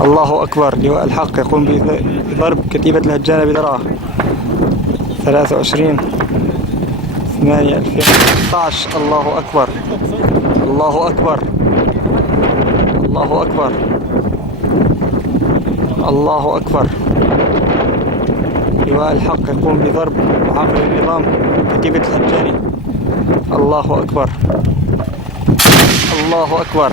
الله أكبر. لواء الحق يقوم بضرب كتيبة الهجانة بدرعا. 23/8/2016. الله أكبر، الله أكبر، الله أكبر، الله أكبر. لواء الحق يقوم بضرب معاقل النظام كتيبة الهجاني. الله أكبر، الله أكبر.